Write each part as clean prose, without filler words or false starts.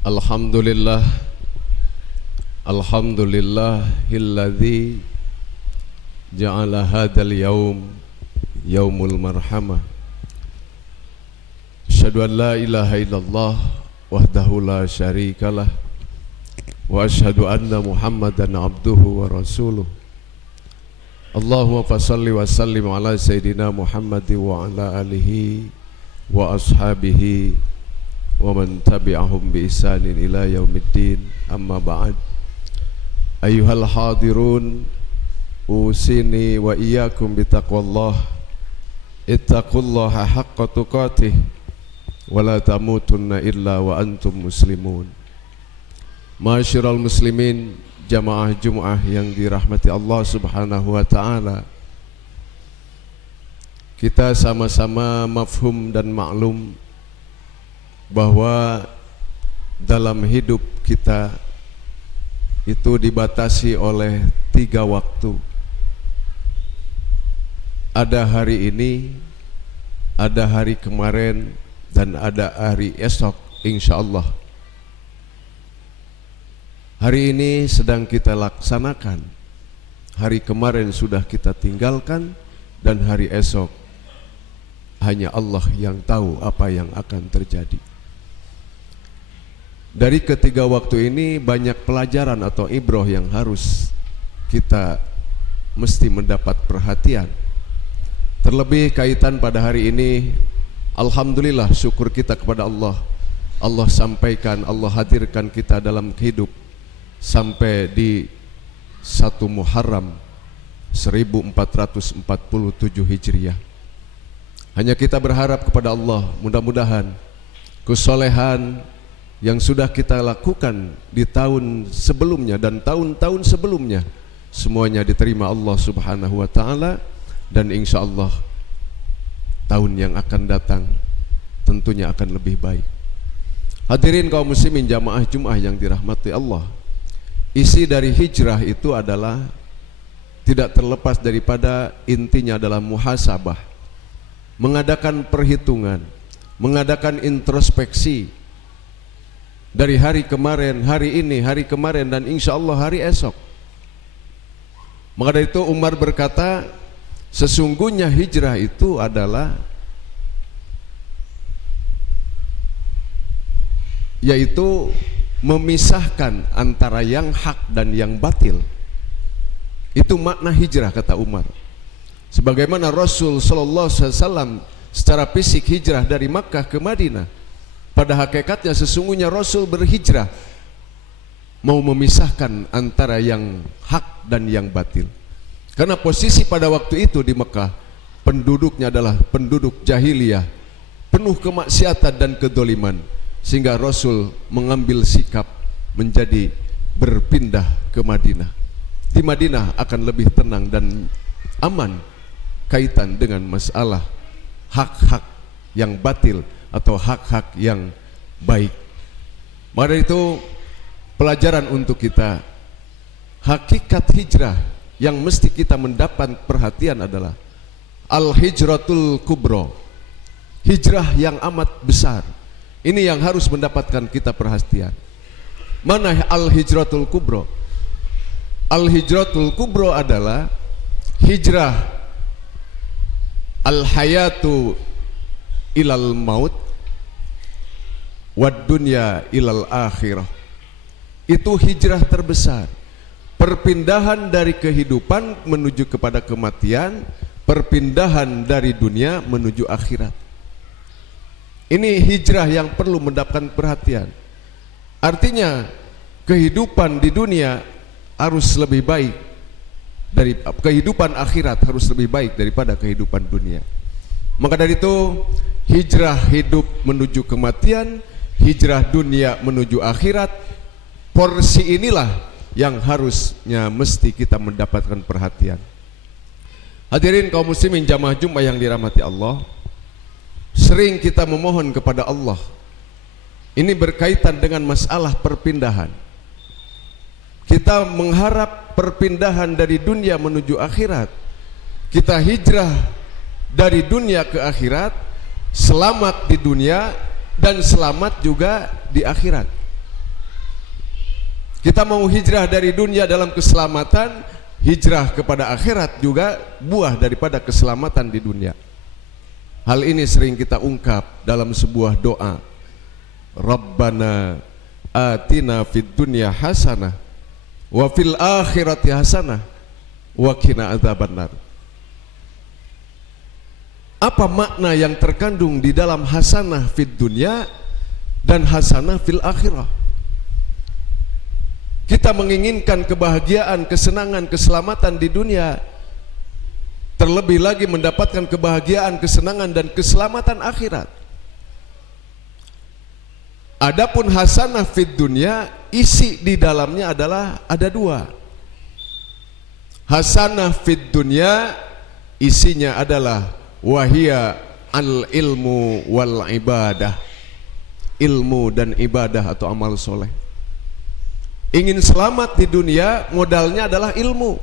Alhamdulillah, alhamdulillahilladzi ja'ala hadzal yaum yaumul marhamah. Asyhadu an la ilaha illallah wahdahu la syarikalah wa asyhadu anna Muhammadan abduhu wa rasuluh. Allahumma fassalli wa sallim ala sayyidina Muhammad wa ala alihi wa ashabihi wa man tabi'ahum bi ihsanin ila yaumiddin. Amma ba'd. Ayyuhal hadirun, usini wa iyyakum bitaqwallah. Ittaqullaha haqqa tuqatih wa la tamutunna illa wa antum muslimun. Ma'asyiral muslimin, jamaah Jumat yang dirahmati Allah Subhanahu wa taala. Kita sama-sama mafhum dan maklum bahwa dalam hidup kita itu dibatasi oleh 3 waktu. Ada hari ini, ada hari kemarin, dan ada hari esok insyaallah. Hari ini sedang kita laksanakan, hari kemarin sudah kita tinggalkan, dan hari esok hanya Allah yang tahu apa yang akan terjadi. Dari ketiga waktu ini banyak pelajaran atau ibroh yang harus kita mesti mendapat perhatian. Terlebih kaitan pada hari ini, alhamdulillah, syukur kita kepada Allah. Allah sampaikan, Allah hadirkan kita dalam hidup sampai di 1 Muharram 1447 Hijriah. Hanya kita berharap kepada Allah, mudah-mudahan kesolehan yang sudah kita lakukan di tahun sebelumnya dan tahun-tahun sebelumnya semuanya diterima Allah Subhanahu wa taala, dan insyaallah tahun yang akan datang tentunya akan lebih baik. Hadirin kaum muslimin jamaah Jumat yang dirahmati Allah, isi dari hijrah itu adalah tidak terlepas daripada intinya adalah muhasabah, mengadakan perhitungan, mengadakan introspeksi dari hari kemarin, hari ini, hari kemarin, dan insya Allah hari esok. Maka dari itu Umar berkata, sesungguhnya hijrah itu adalah yaitu memisahkan antara yang hak dan yang batil. Itu makna hijrah, kata Umar. Sebagaimana Rasul sallallahu alaihi wasallam secara fisik hijrah dari Makkah ke Madinah, pada hakikatnya sesungguhnya Rasul berhijrah mau memisahkan antara yang hak dan yang batil. Karena posisi pada waktu itu di Mekah, penduduknya adalah penduduk jahiliyah, penuh kemaksiatan dan kedoliman, sehingga Rasul mengambil sikap menjadi berpindah ke Madinah. Di Madinah akan lebih tenang dan aman kaitan dengan masalah hak-hak yang batil atau hak-hak yang baik. Maka itu pelajaran untuk kita. Hakikat hijrah yang mesti kita mendapat perhatian adalah al-hijratul kubro, hijrah yang amat besar. Ini yang harus mendapatkan kita perhatian. Mana al-hijratul kubro? Al-hijratul kubro adalah hijrah al-hayatu ilal maut wad dunya ilal akhirah. Itu hijrah terbesar, perpindahan dari kehidupan menuju kepada kematian, perpindahan dari dunia menuju akhirat. Ini hijrah yang perlu mendapatkan perhatian. Artinya kehidupan di dunia harus lebih baik dari kehidupan akhirat, harus lebih baik daripada kehidupan dunia. Maka dari itu hijrah hidup menuju kematian, hijrah dunia menuju akhirat, porsi inilah yang harusnya mesti kita mendapatkan perhatian. Hadirin kaum muslimin jamaah Jumat yang dirahmati Allah, sering kita memohon kepada Allah. Ini berkaitan dengan masalah perpindahan. Kita mengharap perpindahan dari dunia menuju akhirat. Kita hijrah dari dunia ke akhirat, selamat di dunia dan selamat juga di akhirat. Kita mau hijrah dari dunia dalam keselamatan, hijrah kepada akhirat juga buah daripada keselamatan di dunia. Hal ini sering kita ungkap dalam sebuah doa. Rabbana atina fid dunya hasanah wa fil akhirati hasanah wa qina adzabannar. Apa makna yang terkandung di dalam hasanah fid dunya dan hasanah fil akhirah? Kita menginginkan kebahagiaan, kesenangan, keselamatan di dunia, terlebih lagi mendapatkan kebahagiaan, kesenangan dan keselamatan akhirat. Adapun hasanah fid dunya, isi di dalamnya adalah ada dua. Hasanah fid dunya isinya adalah wahia al ilmu wal ibadah, ilmu dan ibadah atau amal soleh. Ingin selamat di dunia, modalnya adalah ilmu.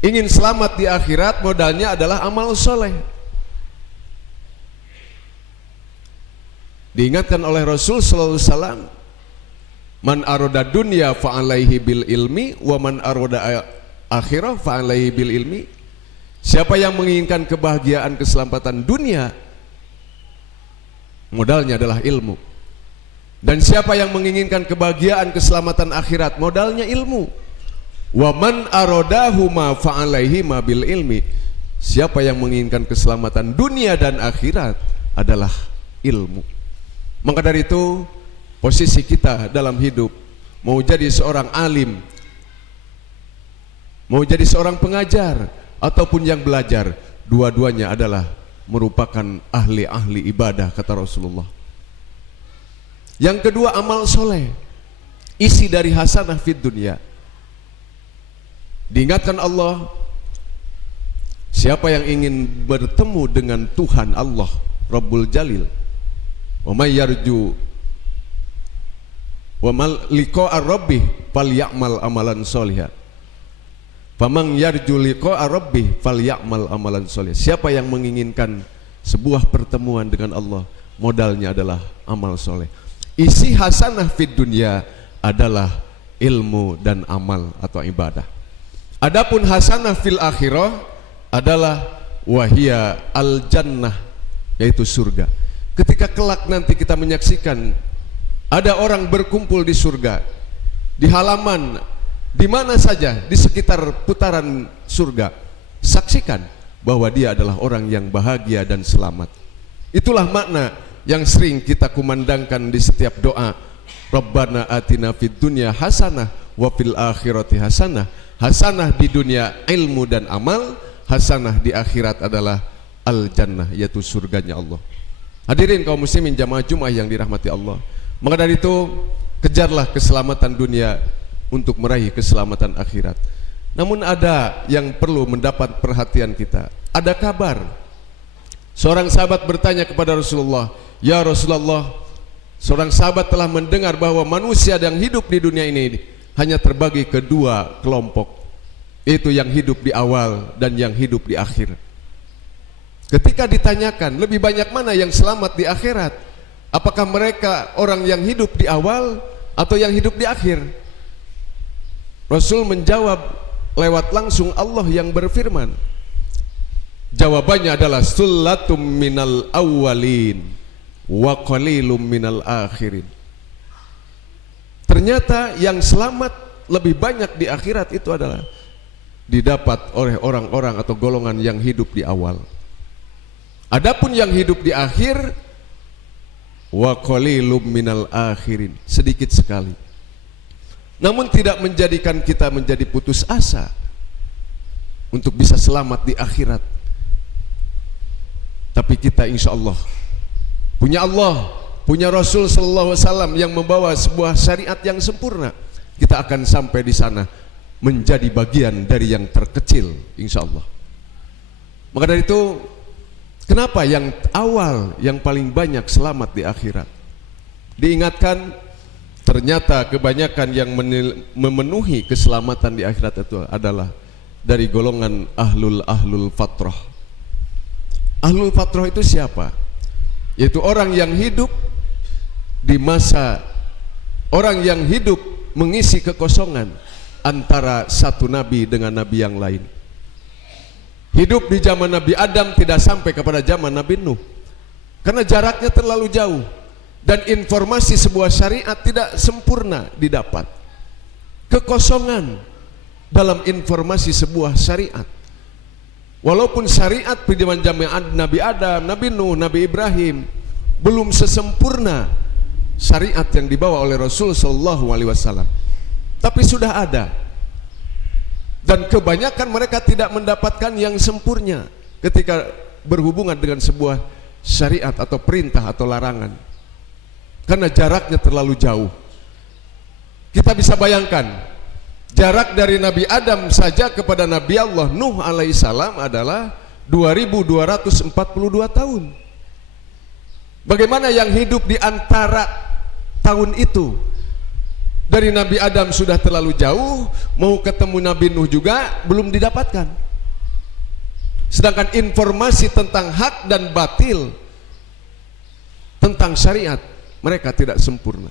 Ingin selamat di akhirat, modalnya adalah amal soleh. Diingatkan oleh Rasul sallallahu alaihi wasallam, man aroda dunya fa alaihi bil ilmi wa man aroda akhirah fa alaihi bil ilmi. Siapa yang menginginkan kebahagiaan, keselamatan dunia, modalnya adalah ilmu. Dan siapa yang menginginkan kebahagiaan, keselamatan akhirat, modalnya ilmu. Wa man aradahuma fa alaihi ma bil ilmi. Siapa yang menginginkan keselamatan dunia dan akhirat adalah ilmu. Maka dari itu, posisi kita dalam hidup, mau jadi seorang alim, mau jadi seorang pengajar ataupun yang belajar, dua-duanya adalah merupakan ahli-ahli ibadah, kata Rasulullah. Yang kedua, amal soleh, isi dari hasanah fid dunya. Diingatkan Allah, siapa yang ingin bertemu dengan Tuhan Allah Rabbul Jalil, wa may yarju wa mal liqa'a rabbih falyamal amalan sholihan. Faman yarju liqa'a rabbih falyamal amalan sholihan. Siapa yang menginginkan sebuah pertemuan dengan Allah, modalnya adalah amal soleh. Isi hasanah fid dunya adalah ilmu dan amal atau ibadah. Adapun hasanah fil akhirah adalah wahia al jannah, yaitu surga. Ketika kelak nanti kita menyaksikan ada orang berkumpul di surga, di halaman, di mana saja di sekitar putaran surga, saksikan bahwa dia adalah orang yang bahagia dan selamat. Itulah makna yang sering kita kumandangkan di setiap doa. Rabbana atina fid dunya hasanah wa fil akhirati hasanah. Hasanah di dunia ilmu dan amal, hasanah di akhirat adalah al jannah, yaitu surganya Allah. Hadirin kaum muslimin jamaah Jumat yang dirahmati Allah. Maka dari itu, kejarlah keselamatan dunia untuk meraih keselamatan akhirat. Namun ada yang perlu mendapat perhatian kita. Ada kabar, seorang sahabat bertanya kepada Rasulullah, ya Rasulullah, seorang sahabat telah mendengar bahwa manusia yang hidup di dunia ini hanya terbagi ke dua kelompok, yaitu yang hidup di awal dan yang hidup di akhir. Ketika ditanyakan lebih banyak mana yang selamat di akhirat, apakah mereka orang yang hidup di awal atau yang hidup di akhir? Rasul menjawab lewat langsung Allah yang berfirman, jawabannya adalah sullatum minal awwalin wa qalilum minal akhirin. Ternyata yang selamat lebih banyak di akhirat itu adalah didapat oleh orang-orang atau golongan yang hidup di awal. Adapun yang hidup di akhir, wa qalilum minal akhirin, sedikit sekali. Namun tidak menjadikan kita menjadi putus asa untuk bisa selamat di akhirat. Tapi kita insya Allah punya Rasul sallallahu alaihi wasallam yang membawa sebuah syariat yang sempurna. Kita akan sampai di sana menjadi bagian dari yang terkecil insya Allah. Maka dari itu, kenapa yang awal yang paling banyak selamat di akhirat? Diingatkan, ternyata kebanyakan yang memenuhi keselamatan di akhirat itu adalah dari golongan ahlul fatrah. Ahlul fatrah itu siapa? Yaitu orang yang hidup di masa, orang yang hidup mengisi kekosongan antara satu nabi dengan nabi yang lain. Hidup di zaman Nabi Adam tidak sampai kepada zaman Nabi Nuh, karena jaraknya terlalu jauh dan informasi sebuah syariat tidak sempurna didapat. Kekosongan dalam informasi sebuah syariat. Walaupun syariat di zaman Nabi Adam, Nabi Nuh, Nabi Ibrahim belum sesempurna syariat yang dibawa oleh Rasul Shallallahu Alaihi Wasallam, tapi sudah ada. Dan kebanyakan mereka tidak mendapatkan yang sempurna ketika berhubungan dengan sebuah syariat atau perintah atau larangan, karena jaraknya terlalu jauh. Kita bisa bayangkan jarak dari Nabi Adam saja kepada Nabi Allah Nuh alaihissalam adalah 2242 tahun. Bagaimana yang hidup di antara tahun itu? Dari Nabi Adam sudah terlalu jauh, mau ketemu Nabi Nuh juga belum didapatkan. Sedangkan informasi tentang hak dan batil, tentang syariat, mereka tidak sempurna.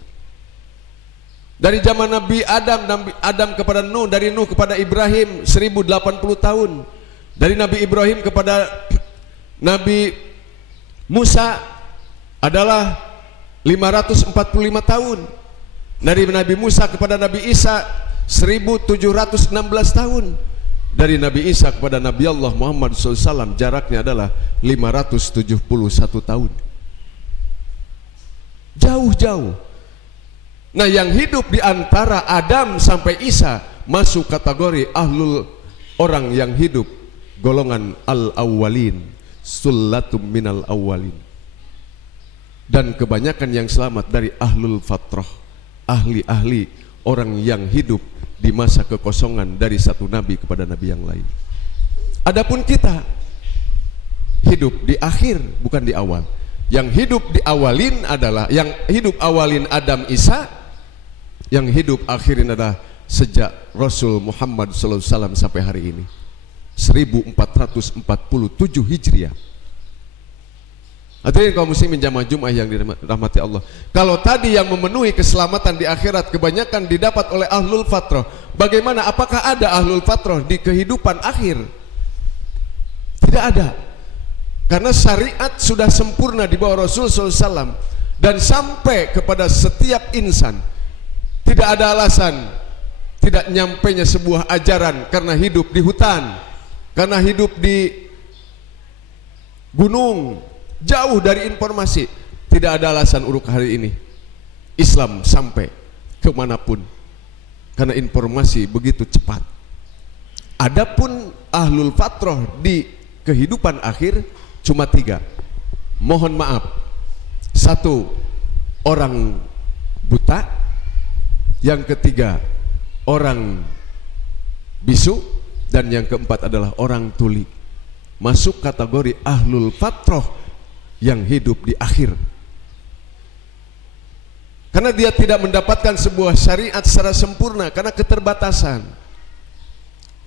Dari zaman Nabi Adam kepada Nuh, dari Nuh kepada Ibrahim 1080 tahun. Dari Nabi Ibrahim kepada Nabi Musa adalah 545 tahun. Dari Nabi Musa kepada Nabi Isa 1716 tahun. Dari Nabi Isa kepada Nabi Allah Muhammad SAW jaraknya adalah 571 tahun. Jauh-jauh. Nah, yang hidup di antara Adam sampai Isa masuk kategori orang yang hidup golongan al-awwalin, sullatum minal awwalin. Dan kebanyakan yang selamat dari ahlul fatrah, ahli-ahli orang yang hidup di masa kekosongan dari satu nabi kepada nabi yang lain. Adapun kita hidup di akhir, bukan di awal. Yang hidup di awalin adalah yang hidup awalin Adam Isa, yang hidup akhirin adalah sejak Rasul Muhammad SAW sampai hari ini 1447 Hijriah. Hadirin kaum muslimin jamaah Jumat yang dirahmati Allah. Kalau tadi yang memenuhi keselamatan di akhirat kebanyakan didapat oleh ahlul fatrah, bagaimana? Apakah ada ahlul fatrah di kehidupan akhir? Tidak ada. Karena syariat sudah sempurna di bawah Rasul SAW dan sampai kepada setiap insan. Tidak ada alasan tidak nyampainya sebuah ajaran karena hidup di hutan, karena hidup di gunung, jauh dari informasi. Tidak ada alasan uruk hari ini Islam sampai kemanapun, karena informasi begitu cepat. Adapun ahlul fatrah di kehidupan akhir cuma 3. Mohon maaf, 1 orang buta, yang ketiga orang bisu, dan yang keempat adalah orang tuli. Masuk kategori ahlul fatrah yang hidup di akhir, karena dia tidak mendapatkan sebuah syariat secara sempurna karena keterbatasan.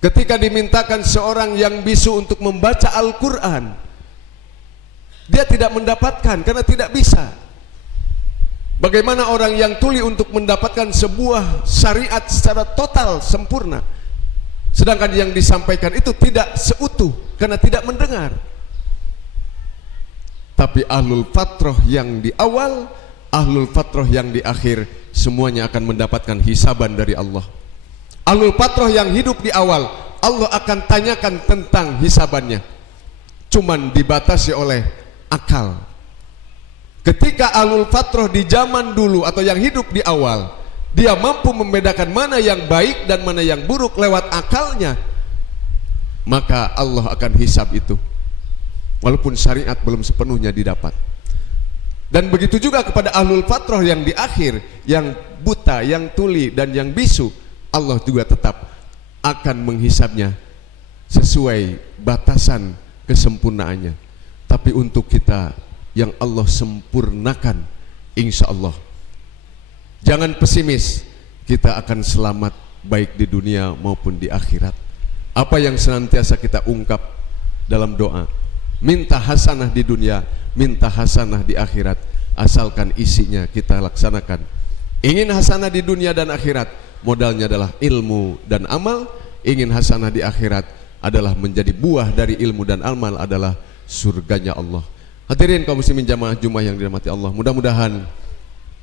Ketika dimintakan seorang yang bisu untuk membaca Al-Quran, dia tidak mendapatkan karena tidak bisa. Bagaimana orang yang tuli untuk mendapatkan sebuah syariat secara total sempurna, sedangkan yang disampaikan itu tidak seutuh karena tidak mendengar. Tapi ahlul fatrah yang di awal, ahlul fatrah yang di akhir, semuanya akan mendapatkan hisaban dari Allah. Ahlul fatrah yang hidup di awal, Allah akan tanyakan tentang hisabannya, cuman dibatasi oleh akal. Ketika ahlul fatrah di zaman dulu atau yang hidup di awal, dia mampu membedakan mana yang baik dan mana yang buruk lewat akalnya, maka Allah akan hisab itu, walaupun syariat belum sepenuhnya didapat. Dan begitu juga kepada ahlul fatrah yang di akhir, yang buta, yang tuli, dan yang bisu, Allah juga tetap akan menghisabnya sesuai batasan kesempurnaannya. Tapi untuk kita yang Allah sempurnakan, insya Allah jangan pesimis, kita akan selamat baik di dunia maupun di akhirat. Apa yang senantiasa kita ungkap dalam doa, minta hasanah di dunia, minta hasanah di akhirat, asalkan isinya kita laksanakan. Ingin hasanah di dunia dan akhirat, modalnya adalah ilmu dan amal. Ingin hasanah di akhirat adalah menjadi buah dari ilmu dan amal adalah surganya Allah. Hadirin kaum muslimin jamaah Jumat yang dirahmati Allah, mudah-mudahan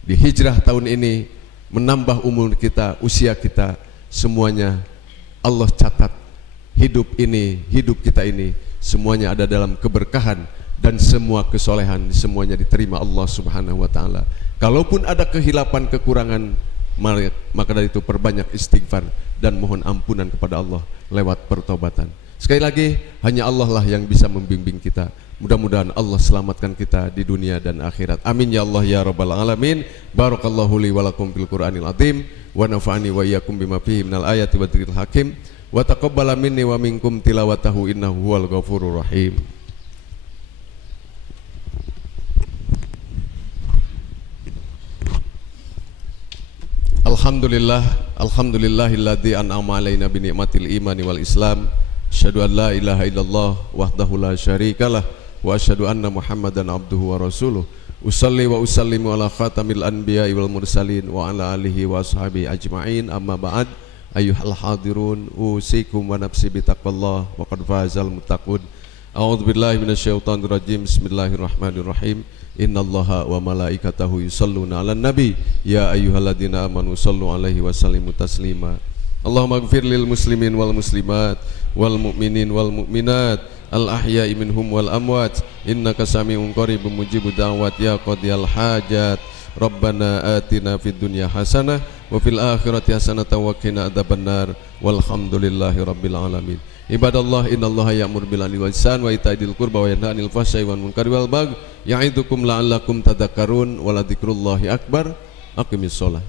di hijrah tahun ini menambah umur kita, usia kita, semuanya Allah catat hidup kita ini semuanya ada dalam keberkahan dan semua kesolehan semuanya diterima Allah Subhanahu wa taala. Kalaupun ada kehilapan, kekurangan, maka dari itu perbanyak istighfar dan mohon ampunan kepada Allah lewat pertobatan. Sekali lagi, hanya Allah lah yang bisa membimbing kita. Mudah-mudahan Allah selamatkan kita di dunia dan akhirat. Amin ya Allah ya rabbal alamin. Barakallahu li wa lakum fil Qur'anil azim wa nafa'ani wa iyyakum bima fihi minal ayati wa dzikril hakim wa taqabbala minni wa minkum tilawatahu innahu huwal ghafurur rahim. Alhamdulillahilladzi an'ama alaina bi ni'matil imani wal islam. Asyhadu an la ilaha illallah wahdahu la syarikalah wa asyhadu anna Muhammadan abduhu wa rasuluh. Usalli wa usallimu ala khatamil anbiya'i wal mursalin wa ala alihi wa ashabihi ajma'in. Amma ba'd. Ayyuhal hadirun, usikum wa nafsi bitaqwallah wa qad fazal muttaqun. A'udzu billahi minasyaitonir rajim. Bismillahirrahmanirrahim. Innallaha wa malaikatahu yusholluna 'alan nabi ya ayyuhalladzina amanu shallu 'alaihi wa sallimu taslima. Allahumma ighfir lil muslimin wal muslimat wal mu'minin wal mu'minat al ahya'i minhum wal amwat innaka sami'un qaribun mujibud da'wat ya qadiyal hajat. Rabbana atina fid dunya hasanah wa fil akhirati hasanah wa qina adzabannar walhamdulillahi rabbil alamin. Ibadallah, innallaha ya'muru bil 'adli wal ihsan wa ita'il qurba wa yanha 'anil fahsya'i wal munkari wal baghi ya'idukum la'allakum tadhakkarun wa la dzikrullahi akbar. Aqimissalah.